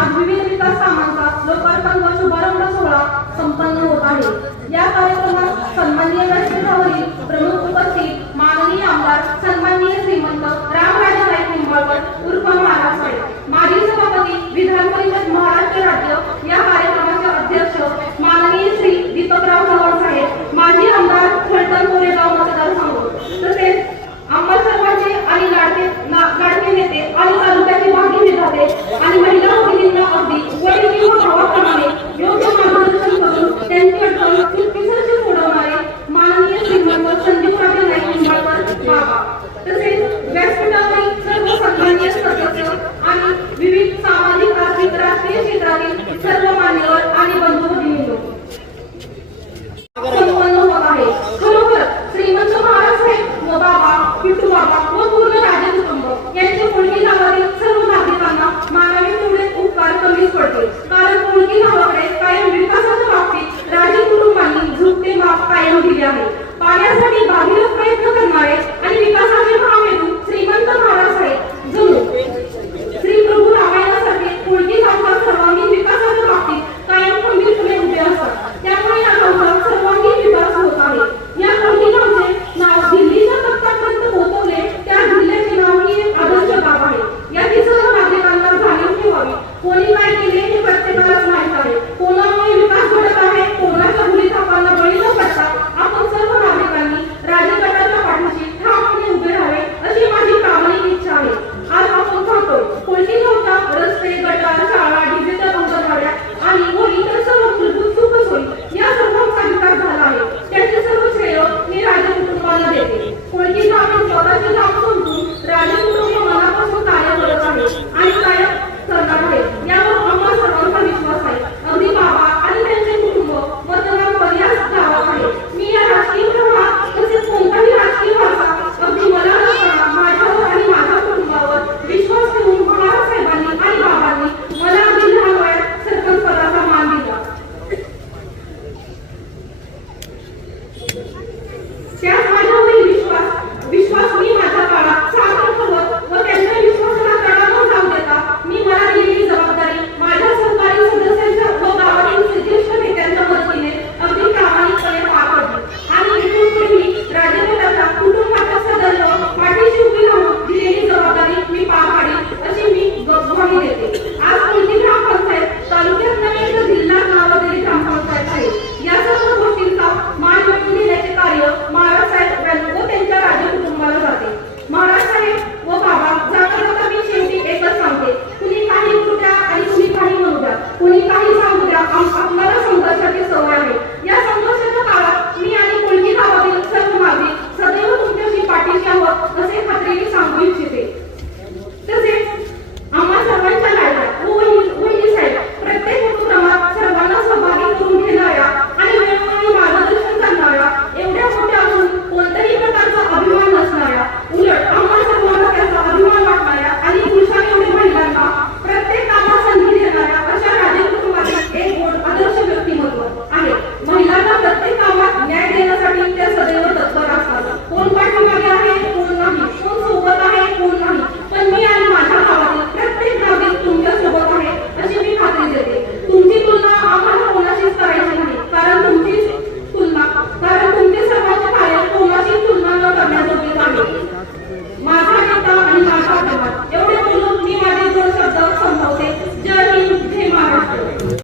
आज विविध विकास कामांचा लोकार्पण व शुभारंभ सोहळा संपन्न होत आहे. या कार्यक्रमात सन्माननीय राष्ट्रपती hospital or ninguém que participa das mães, falei. O nome vai, vai,